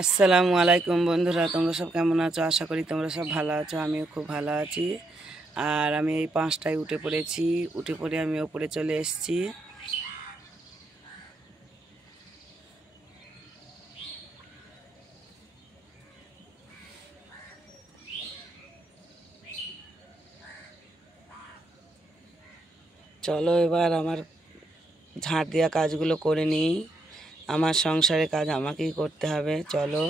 আসসালামু আলাইকুম বন্ধুরা, তোমরা সব কেমন আছো? আশা করি তোমরা সব ভালো আছো। আমিও খুব ভালো আছি। আর আমি এই 5টায় উঠে পড়েছি। উঠে পড়ে আমি ওপরে চলে এসেছি। চলো এবার আমার ঝাঁট দেওয়া কাজগুলো করে নিই। আমার সংসারের কাজ আমাকেই করতে হবে। চলো।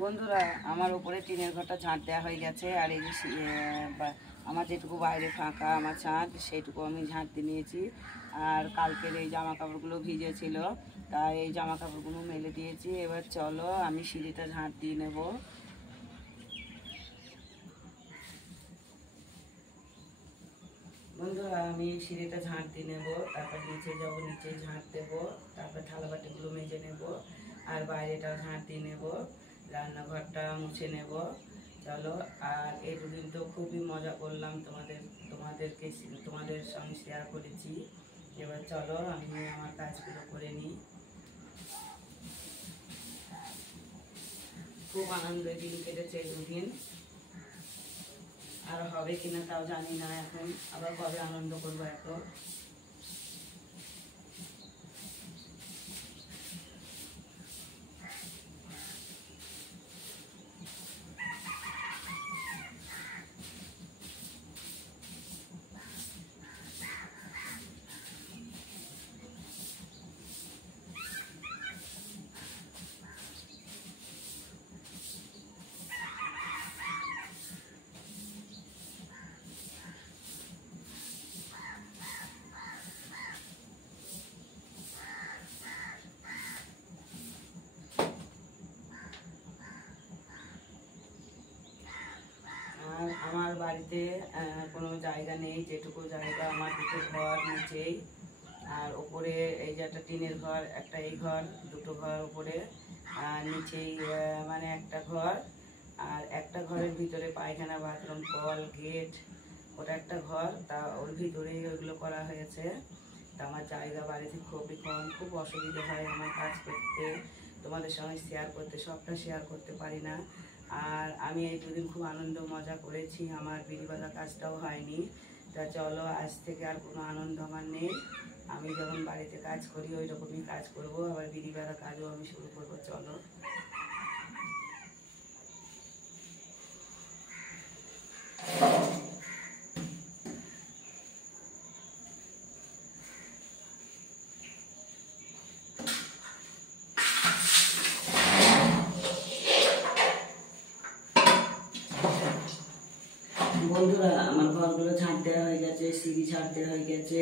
বন্ধুরা, আমার উপরে টিনের ঘরটা ঝাঁট দেওয়া হয়ে গেছে। আর এই যে আমার যেটুকু বাইরে ফাঁকা আমার ছাদ, সেইটুকু আমি ঝাঁট দিয়ে নিয়েছি। আর কালকের এই জামা কাপড়গুলো ভিজে ছিল, তাই এই জামা কাপড়গুলো মেলে দিয়েছি। এবার চলো আমি সিঁড়িটা ঝাঁট দিয়ে নেব। বন্ধুরা, আমি সিঁড়িটা ঝাঁট দিয়ে নেবো, তারপর নিচে যাবো, নিচে ঝাঁট দেবো, তারপর থালা বাটিগুলো মেজে নেব, আর বাইরেটাও ঝাঁট দিয়ে নেব, রান্নাঘরটা মুছে নেব। চলো। আর এই দুদিন তো খুবই মজা করলাম, তোমাদের সঙ্গে শেয়ার করেছি। এবার চলো আমি আমার কাজগুলো করে নিই। খুব আনন্দের দিন কেটেছে এই দুদিন। আর হবে কিনা তাও জানি না, এখন আবার কবে আনন্দ করবো এত। আর আমার বাড়িতে কোনো জায়গা নেই, যেটুকু জায়গা আমার দুটো ঘর নিচেই, আর ওপরে এই যে একটা টিনের ঘর, একটা এই ঘর, দুটো ঘর ওপরে, আর নিচেই মানে একটা ঘর। আর একটা ঘরের ভিতরে পায়খানা, বাথরুম, কল, গেট, ওটা একটা ঘর, তা ওর ভিতরেই ওইগুলো করা হয়েছে। তা আমার জায়গা বাড়িতে খুবই কম, খুব অসুবিধা হয় আমার কাজ করতে, তোমাদের সঙ্গে শেয়ার করতে, সবটা শেয়ার করতে পারি না। আর আমি এই দুদিন খুব আনন্দ মজা করেছি, আমার বিড়ি বাঁধা কাজটাও হয়নি। তা চলো, আজ থেকে আর কোনো আনন্দ আমার নেই। আমি যখন বাড়িতে কাজ করি ওই রকমই কাজ করব, আবার বিড়ি বাঁধা কাজও আমি শুরু করব। চলো। বন্ধুরা, আমার ঘরগুলো ঝাঁট দেওয়া হয়ে গেছে, সিঁড়ি ঝাঁট দেওয়া হয়ে গেছে,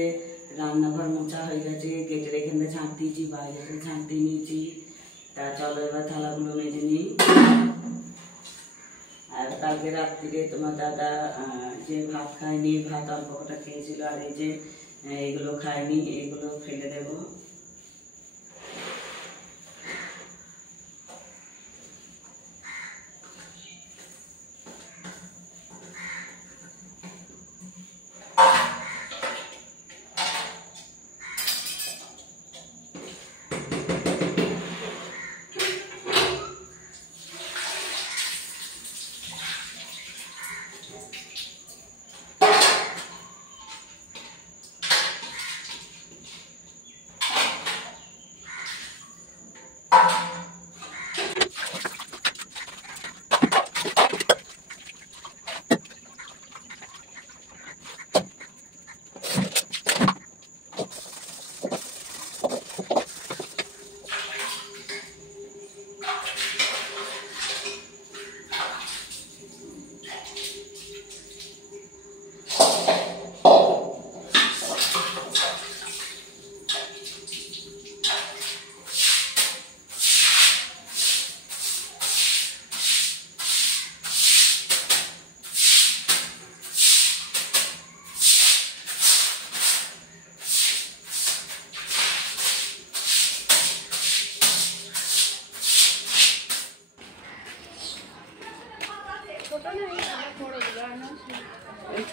রান্নাঘর মোছা হয়ে গেছে, গেটের এখানে ঝাঁট দিয়েছি, বাইরে ঝাঁট দিয়ে নিয়েছি। তা চলো এবার থালাগুলো মেজে নিই। আর কালকে রাত্রিরে তোমার দাদা যে ভাত খায়নি, ভাত অল্প কটা খেয়েছিল, আর এই যে এইগুলো খায়নি, এইগুলো ফেলে দেবো।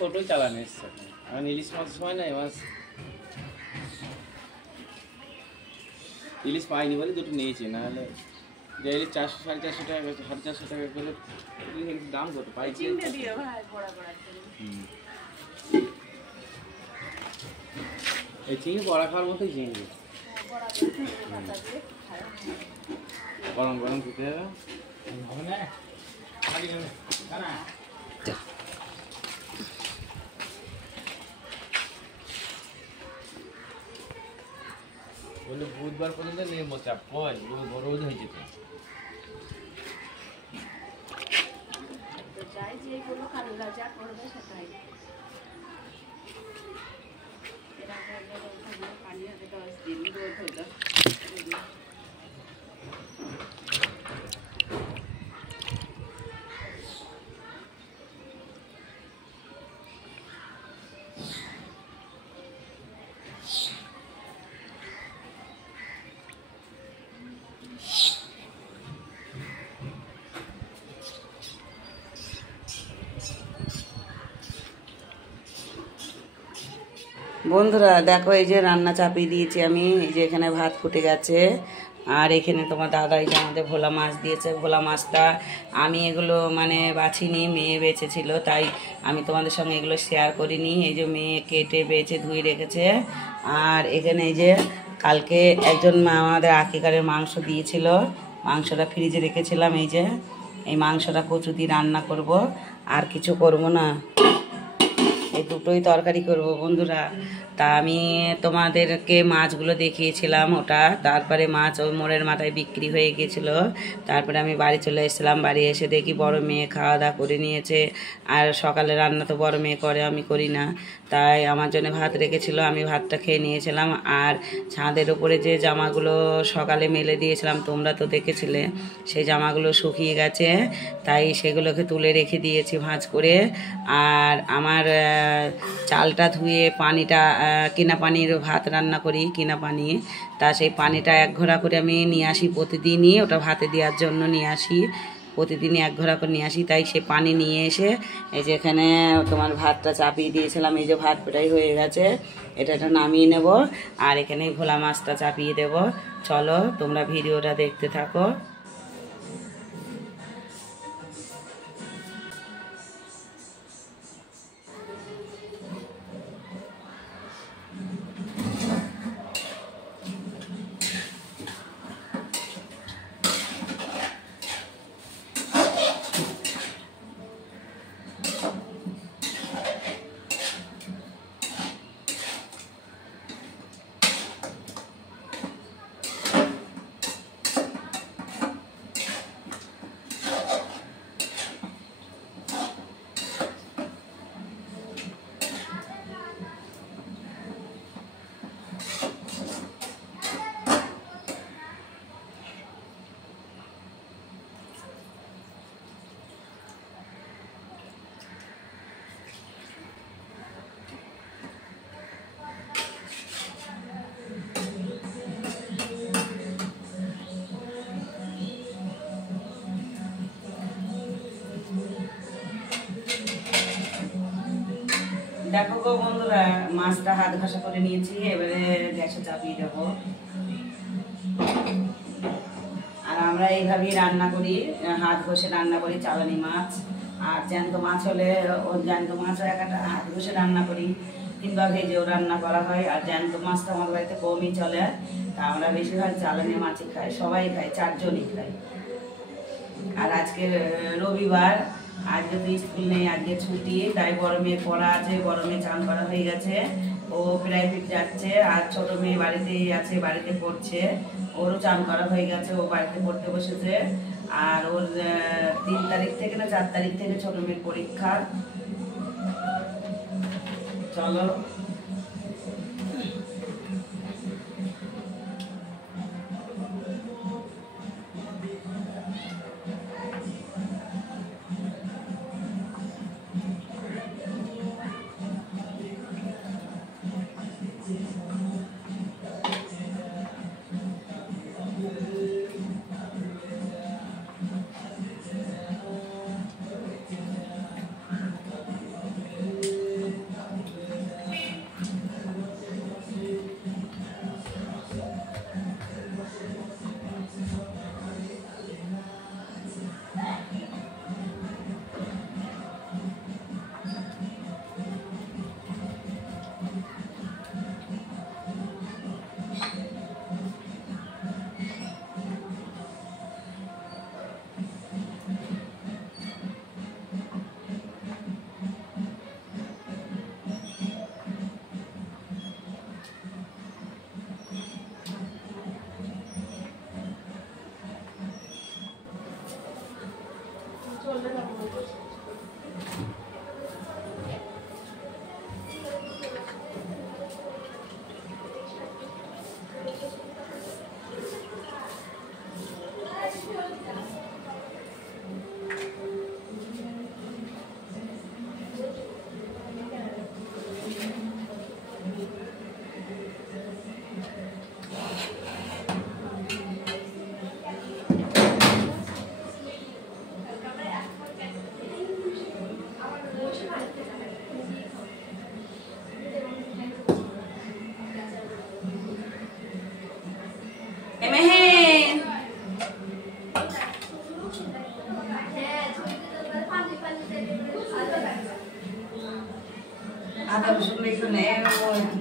ছোটোই চালান এসছে। এখন ইলিশ মাছের সময় না, মাছ ইলিশ পাইনি বলে দুটো নিয়েছি, নাহলে যে ইলিশ 400-450 টাকা, 450 টাকা করে দাম কত পাইছি। এই চিংড়ি বড়া খাওয়ার মতোই চিংড়ি, গরম গরম খেতে হবে। বলে বুধবার পর্যন্ত নেমো চাপ কয় রোদ হয়ে যেত। বন্ধুরা দেখো, এই যে রান্না চাপিয়ে দিয়েছি আমি, এই যে এখানে ভাত ফুটে গেছে। আর এখানে তোমার দাদা এই যে আমাদের ভোলা মাছ দিয়েছে। ভোলা মাছটা আমি এগুলো মানে বাছিনি, মেয়ে বেছেছিল, তাই আমি তোমাদের সঙ্গে এগুলো শেয়ার করিনি। এই যে মেয়ে কেটে বেছে ধুয়ে রেখেছে। আর এখানে এই যে কালকে একজন আমাদের আকিকারের মাংস দিয়েছিল, মাংসটা ফ্রিজে রেখেছিলাম। এই যে এই মাংসটা কচু দিয়ে রান্না করব, আর কিছু করব না, এই দুটোই তরকারি করব বন্ধুরা। তা আমি তোমাদেরকে মাছগুলো দেখিয়েছিলাম ওটা, তারপরে মাছ ওই মোড়ের মাথায় বিক্রি হয়ে গিয়েছিল। তারপরে আমি বাড়ি চলে এসেছিলাম, বাড়ি এসে দেখি বড় মেয়ে খাওয়া দাওয়া করে নিয়েছে। আর সকালে রান্না তো বড় মেয়ে করে, আমি করি না, তাই আমার জন্য ভাত রেখেছিল, আমি ভাতটা খেয়ে নিয়েছিলাম। আর ছাদের উপরে যে জামাগুলো সকালে মেলে দিয়েছিলাম, তোমরা তো দেখেছিলে, সেই জামাগুলো শুকিয়ে গেছে, তাই সেগুলোকে তুলে রেখে দিয়েছি ভাঁজ করে। আর আমার চালটা ধুয়ে পানিটা, কিনা পানির ভাত রান্না করি, কিনা পানি, তা সেই পানিটা 1 ঘড়া করে আমি নিয়ে আসি প্রতিদিনই, ওটা ভাতে দেওয়ার জন্য নিয়ে আসি, প্রতিদিনই 1 ঘড়া করে নিয়ে আসি। তাই সে পানি নিয়ে এসে এই যে এখানে তোমার ভাতটা চাপিয়ে দিয়েছিলাম, এই যে ভাত প্রায় হয়ে গেছে, এটা নামিয়ে নেব। আর এখানে ভোলা মাছটা চাপিয়ে দেব। চলো তোমরা ভিডিওটা দেখতে থাকো। দেখো গো বন্ধুরা, মাছটা হাত ঘষা করে নিয়েছি, এবারে গ্যাসে চাপিয়ে দেবো। আর আমরা এইভাবেই রান্না করি, হাত ঘষে রান্না করি চালানি মাছ। আর জ্যান্ত মাছ হলে ও জ্যান্ত মাছও একটা হাত ঘষে রান্না করি, কিংবা ভেজেও রান্না করা হয়। আর জ্যান্ত মাছটা আমার বাড়িতে কমই চলে, তা আমরা বেশিরভাগ চালানি মাছই খাই, সবাই খাই, 4 জনই খাই। আর আজকে রবিবার, আজকে তো স্কুল নেই, আজকে ছুটি, তাই বড় মেয়ে পড়া আছে, বড় মেয়ে চান করা হয়ে গেছে, ও প্রাইভেট যাচ্ছে। আর ছোট মেয়ে বাড়িতেই আছে, বাড়িতে পড়ছে, ওরও চান করা হয়ে গেছে, ও বাড়িতে পড়তে বসেছে। আর ওর 3 তারিখ থেকে না 4 তারিখ থেকে ছোট মেয়ের পরীক্ষা। চলো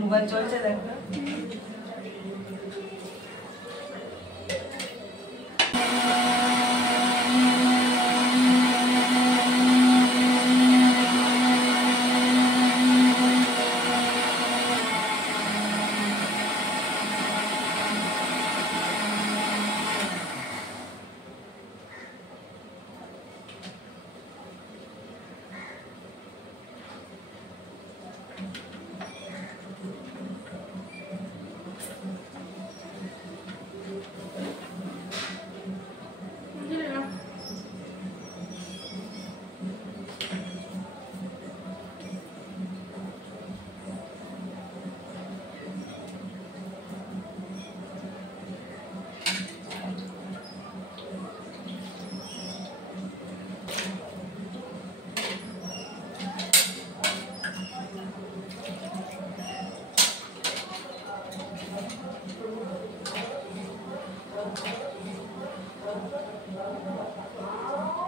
মোবাইল চলছে দেখো।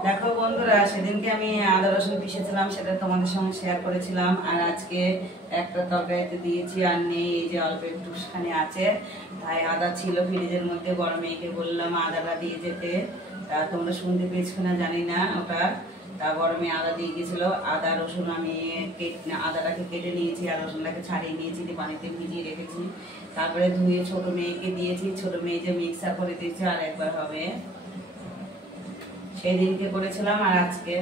দেখো বন্ধুরা, সেদিনকে আমি আদা রসুন পিষেছিলাম, সেটা তোমাদের সঙ্গে শেয়ার করেছিলাম। আর আজকে একটা তরকারিতে দিয়েছি আর নেই, এই যে অল্প একটুখানি আছে। তাই আদা ছিল ফ্রিজের মধ্যে, বড় মেয়েকে বললাম আদাটা দিয়ে যেতে। তা তোমরা শুনতে পেয়েছো না জানি না ওটা। তা বড় মেয়ে আদা দিয়ে গেছিলো। আদা রসুন আমি আদাটাকে কেটে নিয়েছি আর রসুনটাকে ছাড়িয়ে নিয়েছি, দিয়ে পানিতে ভিজিয়ে রেখেছি। তারপরে ধুয়ে ছোট মেয়েকে দিয়েছি। ছোট মেয়ে যে মিক্সার করে দিয়েছে, আর একবার হবে। সেদিনকে করেছিলাম আর আজকে।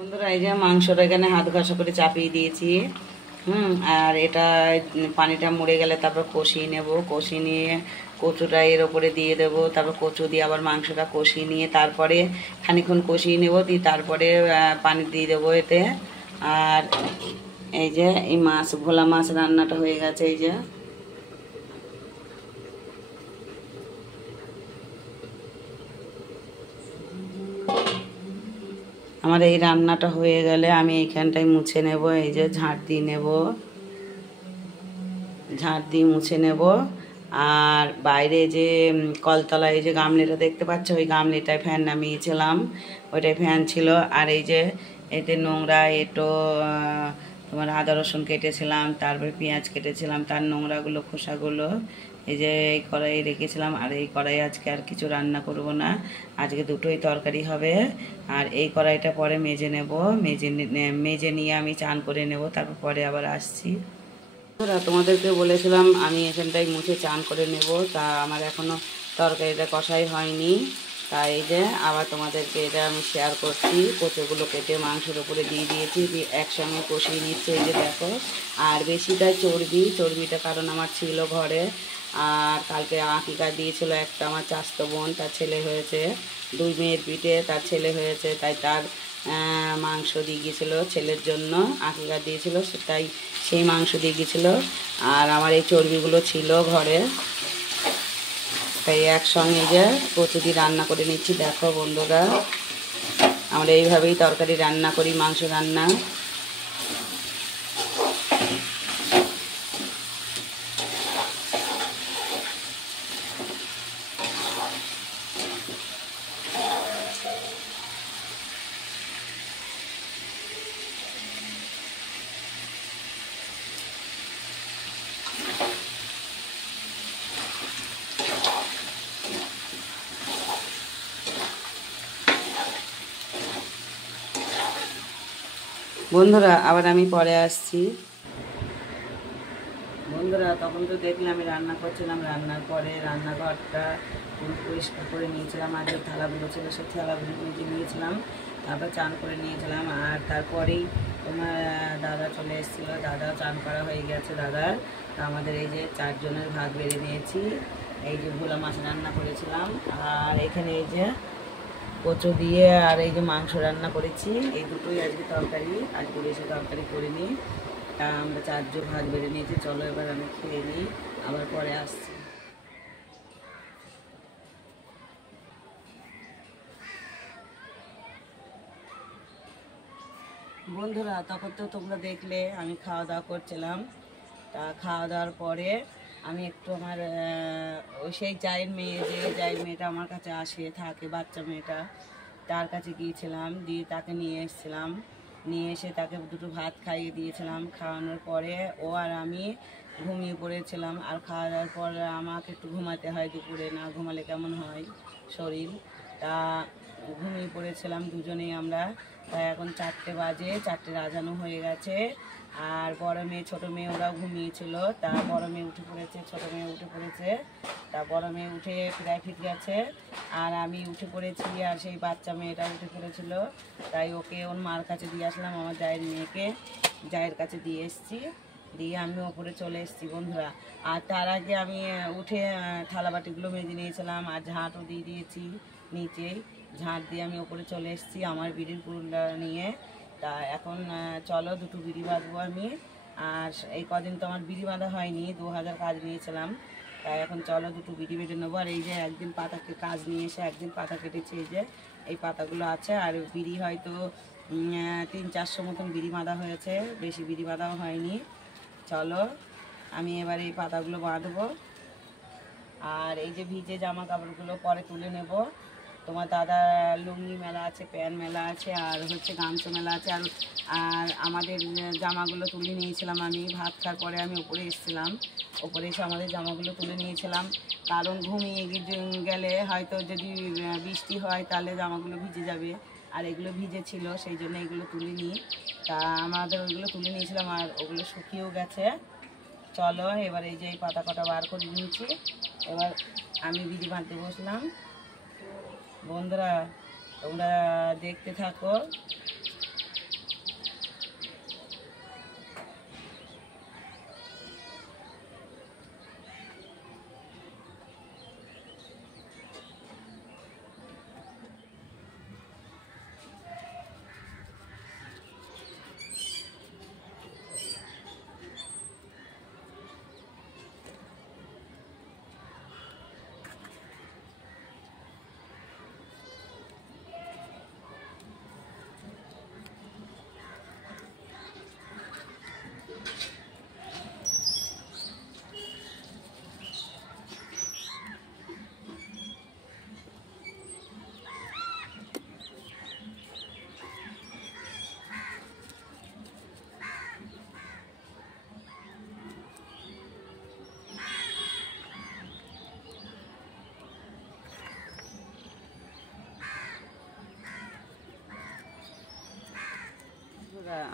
বন্ধুরা, এই যে মাংসটা এখানে হাত ঘষা করে চাপিয়ে দিয়েছি। আর এটা পানিটা মরে গেলে তারপর কষিয়ে নেব। কষিয়ে নিয়ে কচুটা এর ওপরে দিয়ে দেব। তারপর কচু দিয়ে আবার মাংসটা কষিয়ে নিয়ে তারপরে খানিকক্ষণ কষিয়ে নেব, দিয়ে তারপরে পানি দিয়ে দেবো এতে। আর এই যে এই মাছ, ভোলা মাছ রান্নাটা হয়ে গেছে। এই যে আমার এই রান্নাটা হয়ে গেলে আমি এইখানটায় মুছে নেব। এই যে ঝাঁট দিয়ে নেব, ঝাঁট দিয়ে মুছে নেব। আর বাইরে যে কলতলায় এই যে গামলিটা দেখতে পাচ্ছ, ওই গামলিটায় ফ্যান নামিয়েছিলাম, ওইটাই ফ্যান ছিল। আর এই যে এতে নোংরা, এটো তোমার আদা রসুন কেটেছিলাম, তারপরে পেঁয়াজ কেটেছিলাম, তার নোংরাগুলো খোসাগুলো এই যে এই কড়াইয়ে রেখেছিলাম। আর এই কড়াই আজকে আর কিছু রান্না করব না, আজকে দুটোই তরকারি হবে। আর এই কড়াইটা পরে মেজে নেব, মেজে নিয়ে আমি চান করে নেব, তারপর পরে আবার আসছি। তোমাদেরকে বলেছিলাম আমি এখানটায় মুছে চান করে নেব, তা আমার এখনও তরকারিটা কষাই হয়নি। তাই এই যে আবার তোমাদেরকে এটা আমি শেয়ার করছি। কচুগুলো কেটে মাংসের উপরে দিয়ে দিয়েছি, দিয়ে একসঙ্গে কষিয়ে নিচ্ছে। এই যে দেখো, আর বেশিটা চর্বিটা কারণ আমার ছিল ঘরে। আর কালকে আঁকিকা দিয়েছিল একটা আমার চাস্তো বোন, তার ছেলে হয়েছে, 2 মেয়ের পিঠে তার ছেলে হয়েছে, তাই তার মাংস দিয়ে গিয়েছিলো ছেলের জন্য, আঁকিকা দিয়েছিল, তাই সেই মাংস দিয়ে গিয়েছিল। আর আমার এই চর্বিগুলো ছিল ঘরে, তাই একসঙ্গে যে কচু দিয়ে রান্না করে নিচ্ছি। দেখো বন্ধুরা, আমরা এইভাবেই তরকারি রান্না করি, মাংস রান্না। বন্ধুরা আবার আমি পরে আসছি। বন্ধুরা তখন তো দেখলাম আমি রান্না করছিলাম, রান্নার পরে রান্নাঘরটা পরিষ্কার করে নিয়েছিলাম। আর যে থালাগুলো ছিল সে থালাগুলো নিজে নিয়েছিলাম, তারপর চান করে নিয়েছিলাম। আর তারপরেই তোমার দাদা চলে এসেছিলো, দাদাও চান করা হয়ে গেছে দাদার। তা আমাদের এই যে 4 জনের ভাগ বেড়ে নিয়েছি। এই যে ভোলা মাছ রান্না করেছিলাম, আর এখানে এই যে কচু দিয়ে আর এই যে মাংস রান্না করেছি। এই দুটোই আজকে তরকারি, আজকে বেশি তরকারি করিনি। তা আমরা 4 জন ভাগ বেড়ে নিয়েছি। চলো এবার আমি খেয়ে নিই, আবার পরে আসছি। বন্ধুরা, তখন তো তোমরা দেখলে আমি খাওয়া দাওয়া করছিলাম। তা খাওয়া দাওয়ার পরে আমি একটু আমার ওই সেই জায়ের মেয়েটা আমার কাছে আসে থাকে, বাচ্চা মেয়েটা, তার কাছে গিয়েছিলাম, দিয়ে তাকে নিয়ে এসেছিলাম। নিয়ে এসে তাকে দুটো ভাত খাইয়ে দিয়েছিলাম। খাওয়ানোর পরে ও আর আমি ঘুমিয়ে পড়েছিলাম। আর খাওয়া দাওয়ার পর আমাকে একটু ঘুমাতে হয়, দুপুরে না ঘুমালে কেমন হয় শরীর। তা ঘুমিয়ে পড়েছিলাম দুজনেই আমরা। তা এখন 4টে বাজে, 4টের আজানও হয়ে গেছে। আর বড় মেয়ে ছোট মেয়ে ওরাও ঘুমিয়েছিল। তা বড় মেয়ে উঠে পড়েছে, ছোট মেয়ে উঠে পড়েছে। তা বড় মেয়ে উঠে প্রাইভেট গেছে, আর আমি উঠে পড়েছি, আর সেই বাচ্চা মেয়েটা উঠে পড়েছিল। তাই ওকে ওর মার কাছে দিয়ে আসলাম, আমার জায়ের মেয়েকে জায়ের কাছে দিয়ে এসেছি। দিয়ে আমি ওপরে চলে এসেছি বন্ধুরা। আর তার আগে আমি উঠে থালা বাটিগুলো মেজে নিয়েছিলাম, আর ঝাঁটও দিয়ে দিয়েছি নিচেই। ঝাঁট দিয়ে আমি ওপরে চলে এসেছি আমার বিড়ির পুরুলটা নিয়ে। তা এখন চলো দুটো বিড়ি বাঁধবো আমি। আর এই কদিন তো আমার বিড়ি বাঁধা হয়নি, 2000 কাজ নিয়েছিলাম। তাই এখন চলো দুটো বিড়ি বেটে নেবো। আর এই যে একদিন পাতাকে কাজ নিয়ে এসে একদিন পাতা কেটেছে, এই যে এই পাতাগুলো আছে। আর বিড়ি হয়তো 300-400 মতন বিড়ি বাঁধা হয়েছে, বেশি বিড়ি বাঁধাও হয়নি। চলো আমি এবার এই পাতাগুলো বাঁধবো। আর এই যে ভিজে জামা কাপড়গুলো পরে তুলে নেব। তোমার দাদা লুঙ্গি মেলা আছে, প্যান্ট মেলা আছে, আর হচ্ছে গামছা মেলা আছে। আর আমাদের জামাগুলো তুলে নিয়েছিলাম আমি। ভাত খাওয়ার পরে আমি উপরে এসেছিলাম, উপরে এসে আমাদের জামাগুলো তুলে নিয়েছিলাম। কারণ ঘুমিয়ে গেলে হয়তো যদি বৃষ্টি হয় তাহলে জামাগুলো ভিজে যাবে, আর এগুলো ভিজে ছিল, সেই জন্য এগুলো তুলে নিই। তা আমাদের ওইগুলো তুলে নিয়েছিলাম, আর ওগুলো শুকিয়েও গেছে। চলো এবার এই যে এই পাতা কটা বার করে নিয়েছি, এবার আমি বিড়ি বাঁধতে বসলাম। বন্ধুরা তোমরা দেখতে থাকো।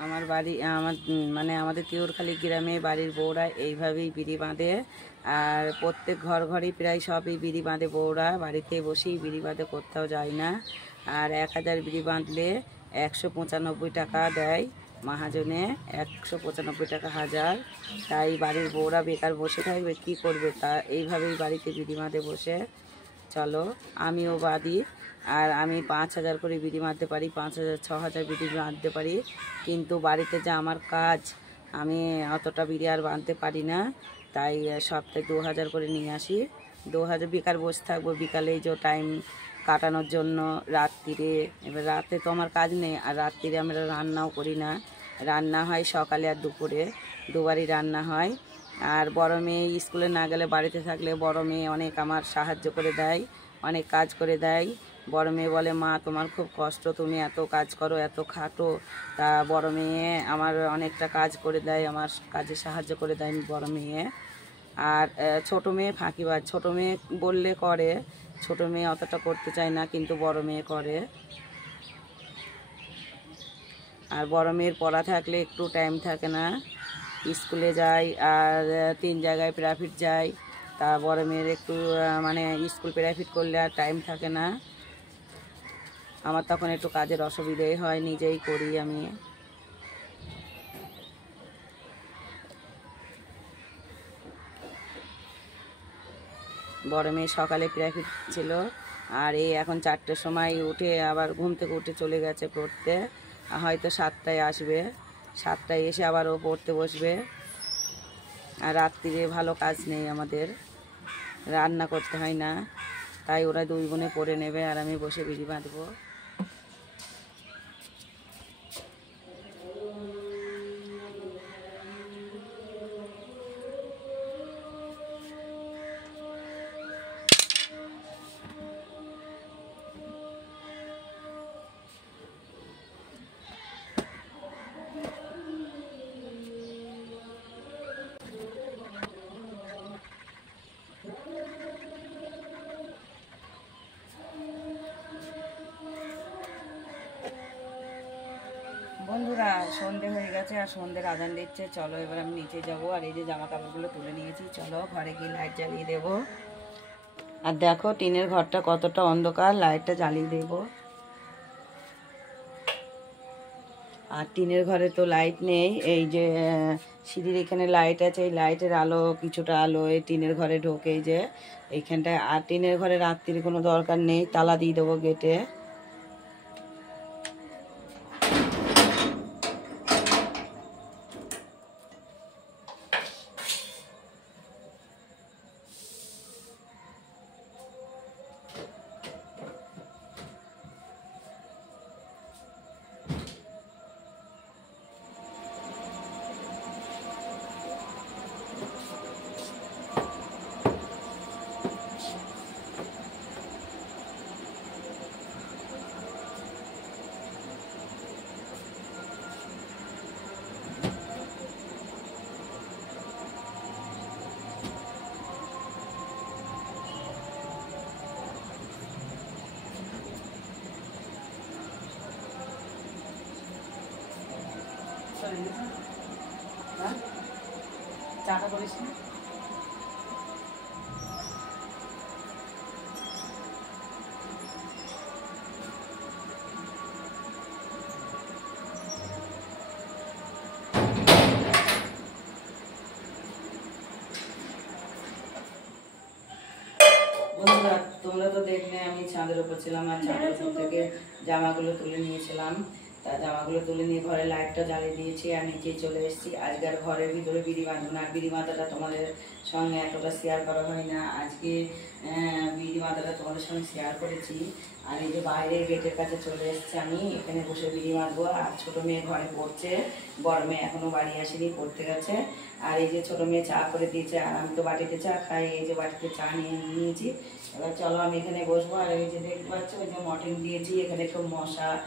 আমার বাড়ি মানে আমাদের তিওরখালী গ্রামে বাড়ির বউরা এইভাবেই বিড়ি বাঁধে। আর প্রত্যেক ঘরেই প্রায় সবই বিড়ি বাঁধে বউরা, বাড়িতে বসেই বিড়ি বাঁধে, কোথাও যায় না। আর 1000 বিড়ি বাঁধলে 195 টাকা দেয় মহাজনে, 195 টাকা 1000। তাই বাড়ির বউরা বেকার বসে থাকবে, কি করবে, তা এইভাবেই বাড়িতে বিড়ি বাঁধে বসে। চলো আমিও বাঁধি। আর আমি 5000 করে বিড়ি মারতে পারি, 5000 6000 বিড়ি বাঁধতে পারি। কিন্তু বাড়িতে যা আমার কাজ, আমি অতটা বিড়ি আর বাঁধতে পারি না। তাই সপ্তাহে 2000 করে নিয়ে আসি। 2000 বেকার বসে থাকবো, বিকালে যে টাইম কাটানোর জন্য রাত্রিরে। এবার রাতে তো আমার কাজ নেই, আর রাত্রিরে আমরা রান্নাও করি না। রান্না হয় সকালে আর দুপুরে, দুবারই রান্না হয়। আর বড় মেয়ে স্কুলে না গেলে বাড়িতে থাকলে বড় মেয়ে অনেক আমার সাহায্য করে দেয়, অনেক কাজ করে দেয়। বড় মেয়ে বলে, মা তোমার খুব কষ্ট, তুমি এত কাজ করো, এত খাটো। তা বড় মেয়ে আমার অনেকটা কাজ করে দেয়, আমার কাজে সাহায্য করে দেয় বড় মেয়ে। আর ছোট মেয়ে ফাঁকিবাজ, ছোট মেয়ে বললে করে, ছোট মেয়ে অতটা করতে চায় না, কিন্তু বড় মেয়ে করে। আর বড় মেয়ের পড়া থাকলে একটু টাইম থাকে না, স্কুলে যায়, আর 3 জায়গায় প্রাইভেট যায়। তা বড় মেয়ের একটু মানে স্কুল প্রাইভেট করলে আর টাইম থাকে না। আমার তখন একটু কাজের অসুবিধাই হয়, নিজেই করি আমি। বড় মেয়ে সকালে প্রাইভেট ছিল, আর এই এখন 4টের সময় উঠে আবার ঘুম থেকে উঠে চলে গেছে পড়তে। হয়তো 7টায় আসবে, 7টায় এসে আবার ও পড়তে বসবে। আর রাত্রিরে ভালো কাজ নেই আমাদের, রান্না করতে হয় না। তাই ওরা 2 বোনে পড়ে নেবে, আর আমি বসে বিড়ি বাঁধবো। বন্ধুরা সন্ধে হয়ে গেছে আর সন্ধ্যের আজান দিচ্ছে, চলো এবার আমি নিচে যাবো। আর এই যে জামা কাপড়গুলো তুলে নিয়েছি, চলো ঘরে গিয়ে লাইট জ্বালিয়ে দেবো। আর দেখো টিনের ঘরটা কতটা অন্ধকার, লাইটটা জ্বালিয়ে দেবো। আর টিনের ঘরে তো লাইট নেই, এই যে সিঁড়ির এখানে লাইট আছে, এই লাইটের আলো কিছুটা আলো এই টিনের ঘরে ঢোকে এই যে এইখানটায়। আর টিনের ঘরে রাত্রির কোনো দরকার নেই, তালা দিয়ে দেবো গেটে। চাটা করিস না? বন্ধুরা তোমরা তো দেখলে আমি ছাদের উপর ছিলাম, আর ছাদের উপর থেকে জামাগুলো তুলে নিয়েছিলাম। তা জামাগুলো তুলে নিয়ে ঘরে লাইটটা জ্বালিয়ে দিয়েছি আর নিচে চলে এসেছি। আজকে আর ঘরের ভিতরে বিড়ি বাঁধবো না, বিড়ি বাঁধাটা তোমাদের সঙ্গে এতটা শেয়ার করা হয় না। আজকে বিড়ি বাঁধাটা তোমাদের সঙ্গে শেয়ার করেছি। আর এই যে বাইরে গেটের কাছে চলে এসেছি আমি, এখানে বসে বিড়ি বাঁধবো। আর ছোটো মেয়ে ঘরে পড়ছে, বড় মেয়ে এখনো বাড়ি আসেনি, পড়তে গেছে। আর এই যে ছোটো মেয়ে চা করে দিয়েছে, আর আমি তো বাটিতে চা খাই, এই যে বাটিতে চা নিয়ে নিয়েছি। এবার চলো আমি এখানে বসবো। আর এই যে দেখতে পাচ্ছ ওই যে মর্টিন দিয়েছি, এখানে একটু মশার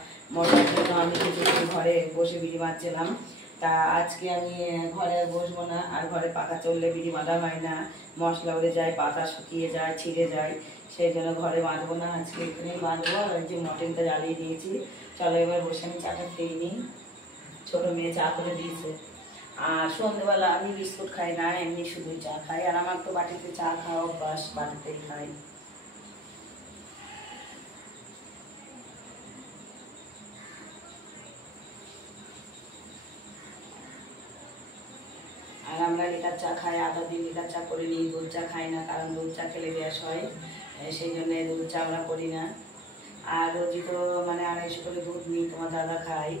জন্য আমি কিছুক্ষণ ঘরে বসে বিড়ি বাঁধছিলাম। তা আজকে আমি ঘরে আর বসবো না, আর ঘরে পাখা চললে বিড়ি বাঁধা হয় না, মশলা উড়ে যায়, পাতা শুকিয়ে যায়, ছিঁড়ে যায়, সেই জন্য ঘরে বাঁধবো না, আজকে এখানেই বাঁধবো। আর ওই যে মর্টিনটা জ্বালিয়ে দিয়েছি, চলো এবার বসে আমি চাটা খেয়ে নিই। ছোটো মেয়ে চা করে দিয়েছে। আর সন্ধ্যেবেলা আমি বিস্কুট খাই না, এমনি শুধুই চা খাই। আর আমার তো বাটিতে চা খাওয়া অভ্যাস, বাটিতেই খাই। আর আমরা লিকার চা খাই, আদা দিয়ে লিকার চা করে নিই, দুধ চা খাই না, কারণ দুধ চা খেলে গ্যাস হয়, সেই জন্য দুধ চা আমরা করি না। আর রোজই তো মানে 250 করে দুধ নিই, তোমার দাদা খাই।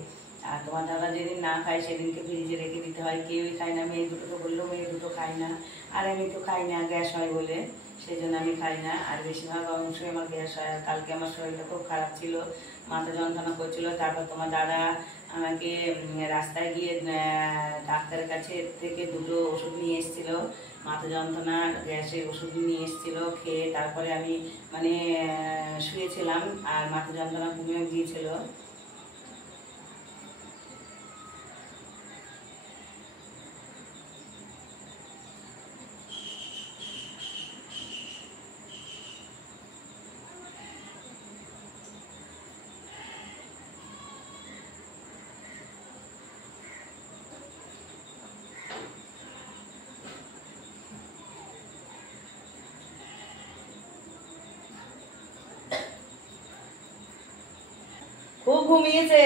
আর তোমার দাদা যেদিন না খায় সেদিনকে ফ্রিজে রেখে দিতে হয়, কেউই খায় না। মেয়ে দুটো তো বললেও মেয়ে দুটো খাই না, আর আমি তো খাই না, গ্যাস হয় বলে, সেই জন্য আমি খাই না। আর বেশিরভাগ অংশই আমার গ্যাস হয়। আর কালকে আমার শরীরটা খুব খারাপ ছিল, মাথা যন্ত্রণা করছিল। তারপর তোমার দাদা আমাকে রাস্তায় গিয়ে ডাক্তারের কাছে থেকে 2টো ওষুধ নিয়ে এসেছিলো, মাথা যন্ত্রণা গ্যাসের ওষুধ নিয়ে এসেছিলো। খেয়ে তারপরে আমি মানে শুয়েছিলাম, আর মাথা যন্ত্রণা কমেও গিয়েছিল। খুব ঘুমিয়েছে,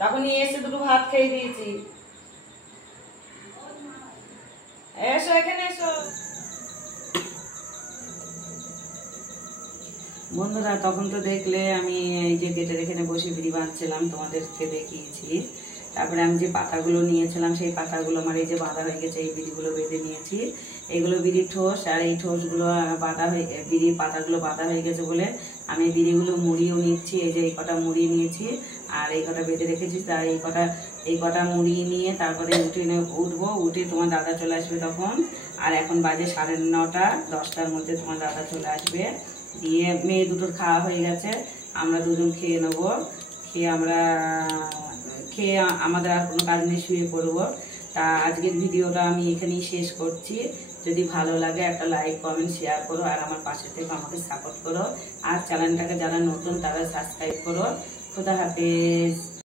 তখন নিয়ে এসে 2টো ভাত খেয়ে দিয়েছি। এসো এখানে এসো। বন্ধুরা তখন তো দেখলে আমি এই যে গেটের এখানে বসে বিড়ি বাঁধছিলাম, তোমাদেরকে দেখিয়েছি। তারপরে আমি যে পাতাগুলো নিয়েছিলাম সেই পাতাগুলো আমার এই যে বাঁধা হয়ে গেছে, এই বিড়িগুলো বেঁধে নিয়েছি। এগুলো বিড়ির ঠোস, আর এই ঠোসগুলো বাঁধা হয়ে, বিড়ির পাতাগুলো বাঁধা হয়ে গেছে বলে আমি বিড়িগুলো মুড়িয়েও নিচ্ছি। এই যে এই কটা মুড়িয়ে নিয়েছি, আর এই কটা বেঁধে রেখেছি। তাই এই কটা মুড়িয়ে নিয়ে তারপরে উঠবো, উঠে তোমার দাদা চলে আসবে তখন। আর এখন বাজে 9:30, 10টার মধ্যে তোমার দাদা চলে আসবে। দিয়ে মেয়ে দুটোর খাওয়া হয়ে গেছে, আমরা দুজন খেয়ে নেবো। খেয়ে আমাদের আর কোনো কাজ নেই, শুয়ে পড়বো। তা আজকের ভিডিওটা আমি এখানেই শেষ করছি। যদি ভালো লাগে একটা লাইক, কমেন্ট, শেয়ার করো, আর আমার পাশে থেকে আমাকে সাপোর্ট করো। আর চ্যানেলটাকে যারা নতুন তারা সাবস্ক্রাইব করো। খোদা হাফেজ।